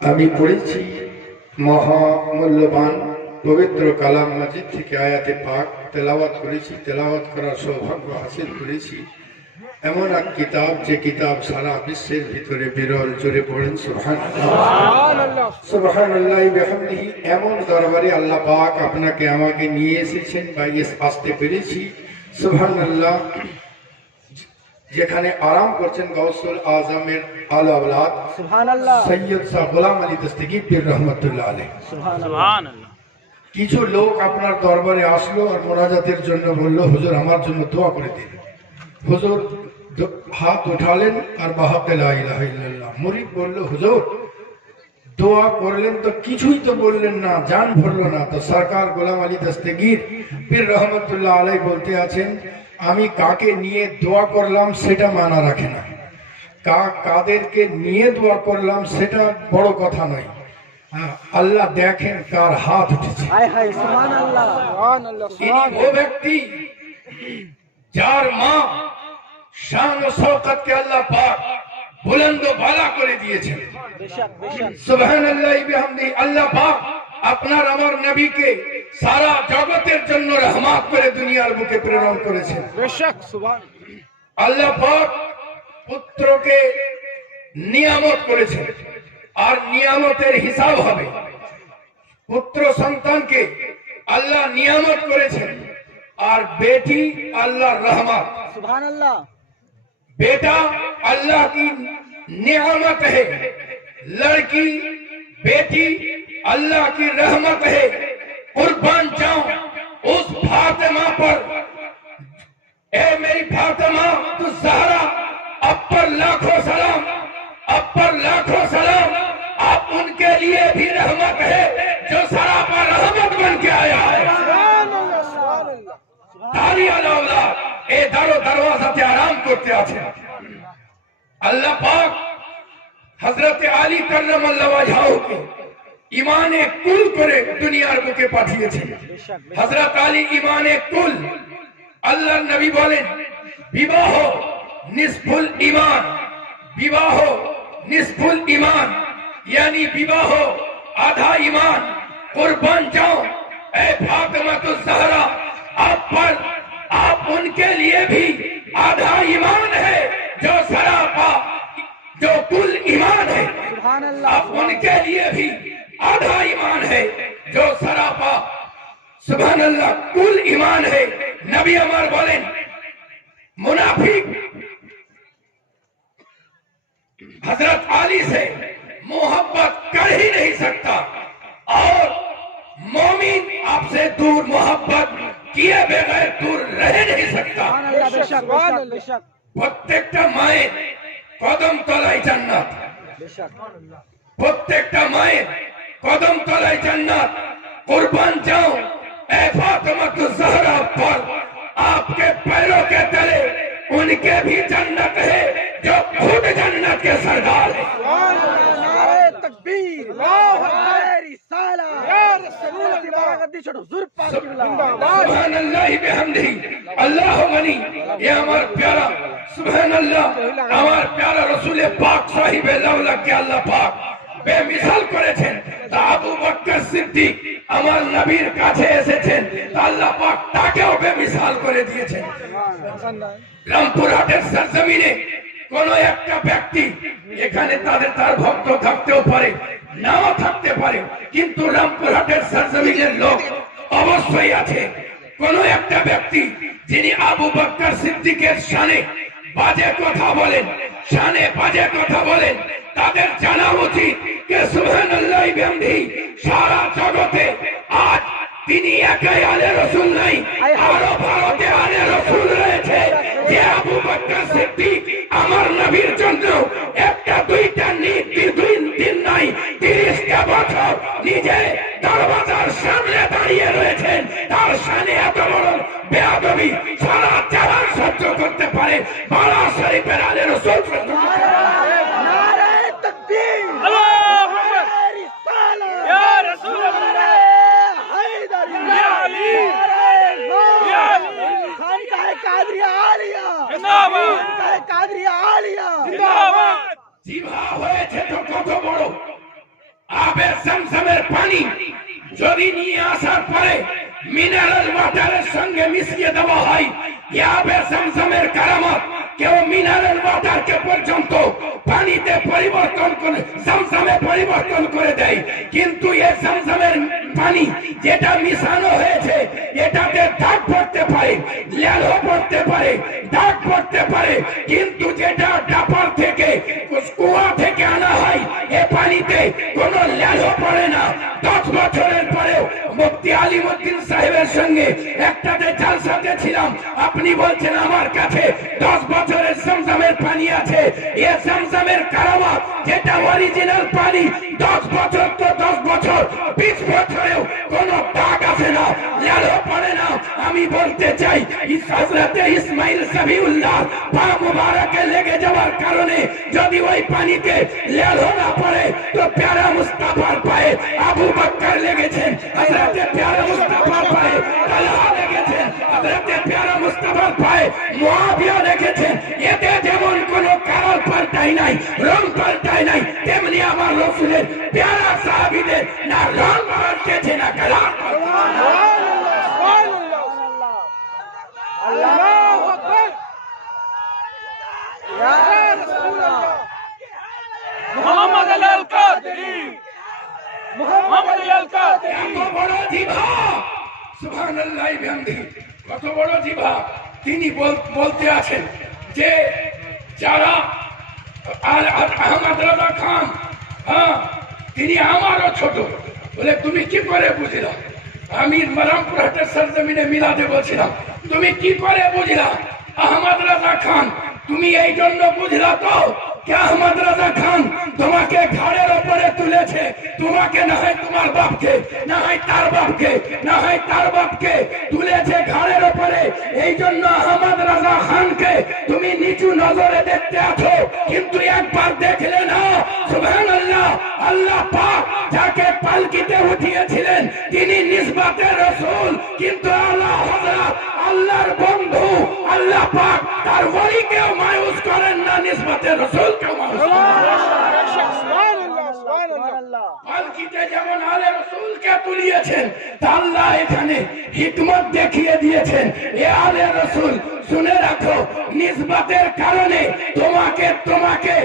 আমি পড়েছি মহামূল্যবান পবিত্র কালাম মাজিদ থেকে আয়াতে পাক তেলাওয়াত করেছি, তেলাওয়াত করার সৌভাগ্য হাসিল করেছি। এমন এক কিতাব, যে কিতাব সারা বিশ্বের ভিতরে বিরল। জোরে পড়েন সুবহানাল্লাহ। সুবহানাল্লাহ বিহামদিহি। এমন দরবারে আল্লাহ পাক আপনাকে আমাকে নিয়ে এসেছেন বা আসতে পেরেছি। সুবহানাল্লাহ। যেখানে আরাম করছেন গাউসুল আজমের আলা আওলাদ সুবহানাল্লাহ সৈয়দ শাহ গোলাম আলী দস্তগীর পীর রহমতুল্লাহ আলাইহি সুবহানাল্লাহ। কিছু লোক আপনার দরবারে আসলো আর মোনাজাতের জন্য বলল, হুজুর আমার জন্য দোয়া করে দিন। হুজুর হাত উঠালেন আর বাহাকে লা ইলাহা ইল্লাল্লাহ। মুরিদ বলল, হুজুর দোয়া করলেন তো কিছুই তো বললেন না, জান ভরলো না। তো সরকার গোলাম আলী দস্তগীর পীর রহমতুল্লাহ আলাইহি বলতে আছেন, আমি কাকে নিয়ে দোয়া করলাম সেটা মানা রাখে না, কাদেরকে নিয়ে দোয়া করলাম সেটা বড় কথা নয়। আল্লাহ দেখেন কার হাত উঠেছে। ও ব্যক্তি যার মা শান ও শওকতকে আল্লাহ পাক বুলন্দ বালা করে দিয়েছেন। সুবহানাল্লাহ বিহামদিহি। আল্লাহ পাক আপনার আমার নবীকে সারা জগতের জন্য রহমত করে দুনিয়ার বুকে প্রেরণ করেছেন। আল্লাহ পাক পুত্রকে নিয়ামত করেছেন আর নিয়ামতের হিসাব হবে। পুত্র সন্তানকে আল্লাহ নিয়ামত করেছেন আর বেটি আল্লাহর रहमत। सुभानअल्लाह। बेटा अल्लाह की नियामत है, लड़की बेटी अल्लाह की रहमत है। कुर्बान जाऊं उस फातिमा पर। ए मेरी फातिमा तू ज़हरा, अब पर लाखों सलाम, अब पर लाखों सलाम। आप उनके लिए भी रहमत है जो सरापा रहमत बन के आया है। दरवाजाते आराम करते आছেন। আল্লাহ পাক হযরত আলী কাররামাল্লাহু ওয়াজহাহুকে ঈমানে কুল করে দুনিয়ার বুকে পাঠিয়েছেন। হযরত আলী ঈমানে কুল। আল্লাহর নবী বলেন, বিবাহ নিসফুল ঈমান, বিবাহ নিসফুল ঈমান, यानी বিবাহ आधा ईमान। कुर्बान जाओ ए फातिमा तो ज़हरा, आप उनके लिए भी आधा ईमान है जो सरापा, जो कुल ईमान है। आप उनके लिए भी आधा ईमान है जो सरापा सुभान अल्लाह कुल ईमान है। नबी अमर बोलें, मुनाफिक हजरत आली से मोहब्बत कर ही नहीं सकता और मोमिन आपसे दूर मोहब्बत किए बगैर दूर रह नहीं सकता। प्रत्येकटा माয়ের কদম তলায় জান্নাত, প্রত্যেকটা মায়ের কদম তলায় জান্নাত। कुर्बान जाओ ए फातिमा तो ज़हरा पर, आपके पैरों के तले उनके भी जन्नत है जो खुद जन्नत के सरदार है। अल्लाह गनी ये हमार प्यारा सुभान अल्लाह हमार प्यारा रसूल पाक साहिब लौला के अल्लाह पाक बेमिसाल করেছেন। তা আবু বকর সিদ্দিক আমার নবীর কাছে এসেছেন, আল্লাহ পাক তাকেও বেমিসাল করে দিয়েছেন। রামপুরহাটের সরজমিনে কোন একটা ব্যক্তি, এখানে তার ভক্ত থাকতেও পারে নাও থাকতে পারে, কিন্তু রামপুরহাটের সরজমিনের লোক অবশ্যই আছে। কোন একটা ব্যক্তি যিনি আবু বকর সিদ্দিকের শানে বাজে কথা বলেন, শানে বাজে কথা বলেন, তাদের জানা উচিত যে সুবহানাল্লাহ বিহামদিহি সারা জগতে আজ তিনি একাই আলে রসুল নাই, আরো ভারতে আলে রসুল রয়েছে। যে আবু বকর সিদ্দিক আমার নবীর জন্য একটা দুইটা দুই দিন নাই 30টা বছর নিজে দরওয়াজার সামনে দাঁড়িয়ে রয়েছেন। তার শানে এত বড় বেয়াদবি সারা জাহান সহ্য করতে পারে বালা শরীফের আলে রসুল। জিভা হয়েছে তো কত বড়, জমজমের পানি যদি নিয়ে আসার পরে মিনারেল ওয়াটারের সঙ্গে মিশিয়ে দেওয়া হয়, জমজমের কারামত কেউ মিনারেল ওয়াটারকে পর্যন্ত পানিতে পরিবর্তন করে জমজমে পরিবর্তন করে দেয়। কিন্তু এই জমজমের পানি যেটা মিশানো হয়েছে এটাতে দাগ পড়তে পারে, লেলো পড়তে পারে, দাগ পড়তে পারে, কিন্তু যেটা ডাপার থেকে কুয়া থেকে আনা হয় এ পানিতে কোনো লেলো পড়ে না। 10 বছরের পরেও মুফতি আলিমউদ্দিন সাহেবের সঙ্গে একটাতে জালসাতে ছিলাম, আপনি বলছেন আমার কাছে 10 বছরের জমজমের পানি আছে। এ জমজমের কারামত যেটা অরিজিনাল পানি 10 বছর তো 10 বছর, 20 বছরেও কোনো দাগ আসে না, লেলো পড়ে না। আমি বলতে চাই হযরতে ইসমাইল সবিউল্লাহ পা মুবারকে লেগে যাওয়ার কারণে যদি ওই পানিতে লেলো না পড়ে তো প্যারা মুস্তাফার পায়ে আবু বকর লেগেছেন, হযরতে প্যারা মুস্তাফার পায়ে তালহা লেগেছেন, হযরতে প্যারা মুস্তাফার পায়ে মুআবিয়া লেগেছেন। এতে যেমন কোনো কালার পাল্টাই নাই, রং পাল্টাই নাই, তেমনি আমার রাসূলের প্যারা সাহাবীদের না রং পাল্টেছে না কালার। আল্লাহু আকবার। ইয়া রাসূলুল্লাহ মুহাম্মদ আল কাদরি, মুহাম্মদ আল কাদরি। এত বড় জিভা, সুবহানাল্লাহি বিহামদিহি, কত বড় জিভা। তিনি বলতে আছেন যে যারা আহমদ রাজা খান, হ্যাঁ তিনি আমারও ছোট। বলে তুমি কি করে বুঝলা? আমি রামপুরহাটের সরজমিনে মিলাদে বলছিলাম, তুমি কি করে বুঝলা আহমদ রাজা খান? তুমি এই জন্য বুঝলা তো আহমদ রাজা খান তোমাকে ঘাড়ের ওপরে তুলেছে, তোমাকে না হয় তোমার বাপকে, না হয় তার বাপকে, না হয় তার বাপকে তুলেছে ঘাড়ের ওপরে। এই জন্য আহমদ রাজা খানকে তুমি নিচু নজরে দেখতে আছো, কিন্তু একবার দেখলে না সুবহানাল্লাহ, আল্লাহ পাক যাকে পালকিতে উঠিয়েছিলেন তিনি নিসবতে রাসূল, কিন্তু আলা হযরত আল্লাহর বন্ধু আল্লাহ পাক তার ওলিকেও মায়ুস করেন না, নিসবতে রাসূলকেও মায়ুস করেন না। সুবহানাল্লাহ, সুবহানাল্লাহ। পালকিতে যেমন আলে রাসূলকে তুলিয়েছেন, তা আল্লাহ এখানে হিকমত দেখিয়ে দিয়েছেন। এ আলে রাসূল শুনে রাখো, নিসবতের কারণে তোমাকে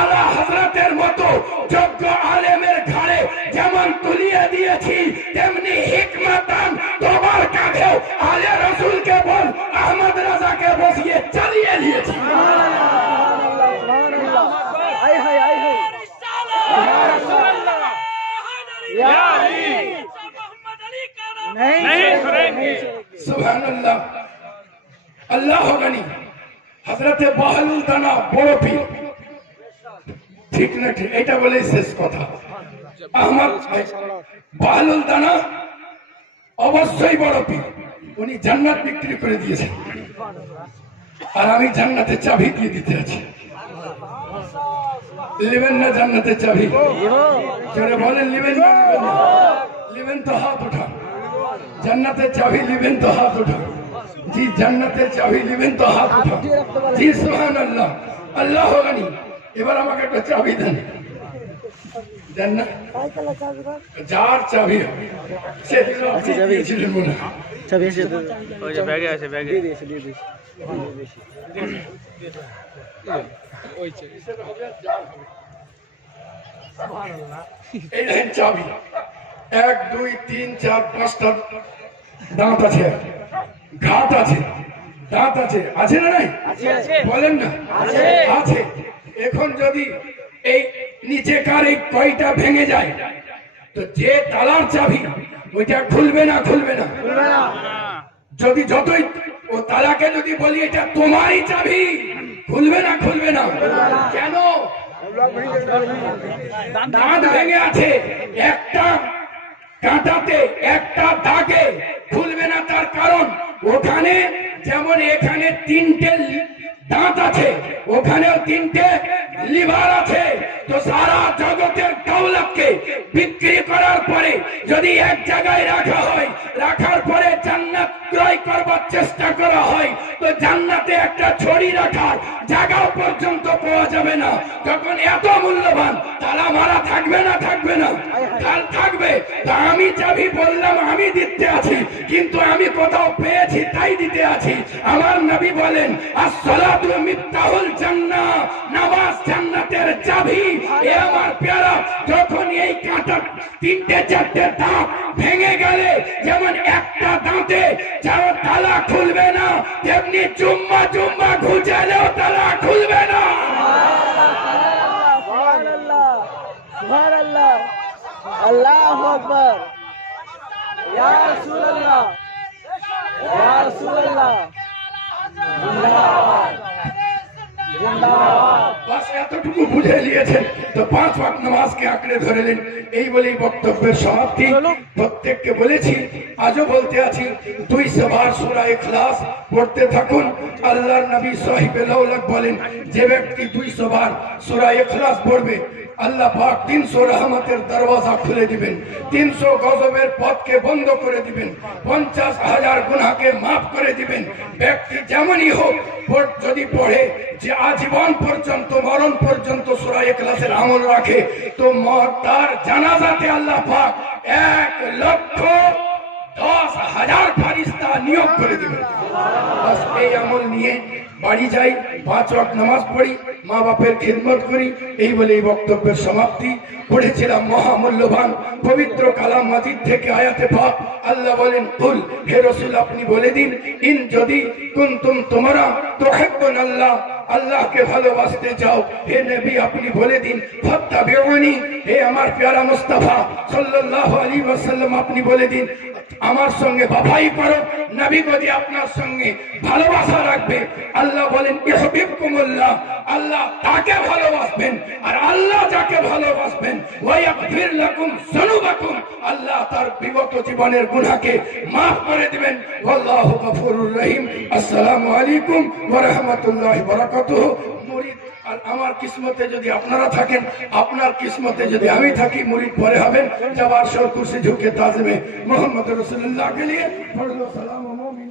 আলা হযরতের মতো যোগ্য আলেমের ঘাড়ে যেমন তুলিয়ে দিয়েছি, তেমনি হিকমতান তোমার কাঁধেও আলে রাসূলকে বল আহমদ রাজাকে বসিয়ে চালিয়ে দিয়েছি। হায় হায় হায় হায়। ইয়া রাসূলুল্লাহ, ইয়া আলী, नहीं छोड़ेंगे। সুবহানাল্লাহ, আল্লাহ গনি। হযরতে বাহলুল দানা বড় পীর, ঠিক না? ঠিক, এটা বলে শেষ কথা। আহমদ বাহলুল দানা অবশ্যই বড় পীর, উনি জান্নাত বিক্রি করে দিয়েছেন, আর আমি জান্নাতের চাবি দিয়ে দিতে আছি। নেবেন না জান্নাতের চাবি? যারা বলেন নেবেন না, নেবেন তো হাত উঠান। জান্নাতের চাবি নেবেন তো হাত উঠান। জি, জান্নাতের চাবি নেবেন তো হাত উঠান। জি সুবহানাল্লাহ, আল্লাহ গনি। এবার আমাকে একটা চাবি দেন, দেন না? যার চাবি সে দিয়েছিলেন মনে হয়। চাবি আছে তো, ওই যে ব্যাগে আছে, ব্যাগে দিয়ে দিয়েছে, দিয়ে দিয়েছে। ওই চাবি এই দেখেন চাবি, 1 2 3 4 5টা দাঁত আছে, ঘাট আছে, দাঁত আছে, আছে না নাই? বলেন না আছে। এখন যদি এই নিচেকার এই কয়টা ভেঙে যায় তো যে তালার চাবি ওইটা খুলবে না, খুলবে না। যদি যতই ও তালাকে যদি বলি এটা তোমারই চাবি, খুলবে না, খুলবে না। কেন? দাঁত ভেঙে আছে, একটা কাঁটাতে একটা দাগে খুলবে না। তার কারণ ওখানে যেমন এখানে 3টে দাঁত আছে, ওখানেও 3টে লিভার আছে। তো সারা জগতের দৌলতকে বিক্রি করার পরে যদি এক জায়গায় রাখা হয়, রাখার পরে জান্নাত ক্রয় করবার চেষ্টা করা হয় তো জান্নাতে একটা ছড়ি রাখার জায়গাও পর্যন্ত পাওয়া যাবে না। যখন এত মূল্যবান তালা মারা থাকবে না, থাকবে না, থাকবে। তা আমি চাবি বললাম আমি দিতে আছি, কিন্তু আমি কোথাও পেয়েছি তাই দিতে আছি। আমার নবী বলেন আসসালাতু মিফতাহুল জান্নাহ, নামাজ জান্নাতের চাবি। এ আমার প্যারা, যখন এই কাঁটা তিনটে চারটে দাঁত ভেঙে গেলে যেমন একটা দাঁতে যাও তালা খুলবে না, তেমনি চুম্মা চুম্মা ঘুচালেও তালা খুলবে না। সুবহানাল্লাহ, সুবহানাল্লাহ, আল্লাহু আকবার। ইয়া রাসূলুল্লাহ, ইয়া রাসূলুল্লাহ, জিন্দাবাদ, জিন্দাবাদ। বাস এতটুকু বুঝে নিয়েছেন তো 5 ওয়াক্ত নামাজকে আঁকড়ে ধরলেন। এই বলেই বক্তব্যের সমাপ্তি। প্রত্যেককে বলেছি, আজও বলতে আছি, 200 বার সূরা ইখলাস পড়তে থাকুন। আল্লাহর নবী সাহিবে লাউলাক বলেন, যে ব্যক্তি 200 বার সূরা ইখলাস পড়বে আল্লাহ পাক 300 রহমতের দরওয়াজা খুলে দিবেন, 300 গজবের পথকে বন্ধ করে দিবেন, 50,000 গুনাহকে মাফ করে দিবেন। ব্যক্তি যেমনই হোক যদি পড়ে, যে আজীবন পর্যন্ত মরণ পর্যন্ত সূরা ইখলাসের আমল রাখে, তো তার জানাজাতে আল্লাহ পাক 1,10,000 ফেরেশতা নিয়োগ করে দিবেন। বাস এই আমল নিয়ে বাড়ি যাই, 5 ওয়াক্ত নামাজ পড়ি, মা বাপের খিদমত করি। এই বলে এই বক্তব্যের সমাপ্তি। পড়েছিলাম মহামূল্যবান পবিত্র কালাম মাজিদ থেকে আয়াতে পাক। আল্লাহ বলেন, কুল, হে রাসূল আপনি বলে দিন, ইন যদি কুনতুম তোমরা তুহিব্বুন আল্লাহ, আল্লাহকে ভালোবাসতে চাও, হে নবী আপনি বলে দিন, ফাত্তাবিউনি, হে আমার প্যারা মুস্তাফা সাল্লাল্লাহু আলাইহি ওয়াসাল্লাম আপনি বলে দিন আমার সঙ্গে বাফাই করো। নবী যদি আপনার সঙ্গে ভালোবাসা রাখবে, আল্লাহ বলেন ইউহিব্বুকুমুল্লাহ, আল্লাহ তাকে ভালোবাসবেন, আর আল্লাহ যাকে ভালোবাসবেন ওয়ায়াগফির লাকুম যুনুবাকুম, আল্লাহ তার বিগত জীবনের গুনাহকে maaf করে দিবেন। আল্লাহু গফুরুর রহিম। আসসালামু আলাইকুম ওয়া রাহমাতুল্লাহি ওয়া বারাকাতুহু। মুরিদ আর আমার কিসমতে যদি আপনারা থাকেন, আপনার কিসমতে যদি আমি থাকি, মুরিদ পরে হবেন। যাবার সর কুরসি ঝুঁকে তাজমে মোহাম্মদ রাসূলুল্লাহ কে লিয়ে পড়লো সালাম ও মুমিন।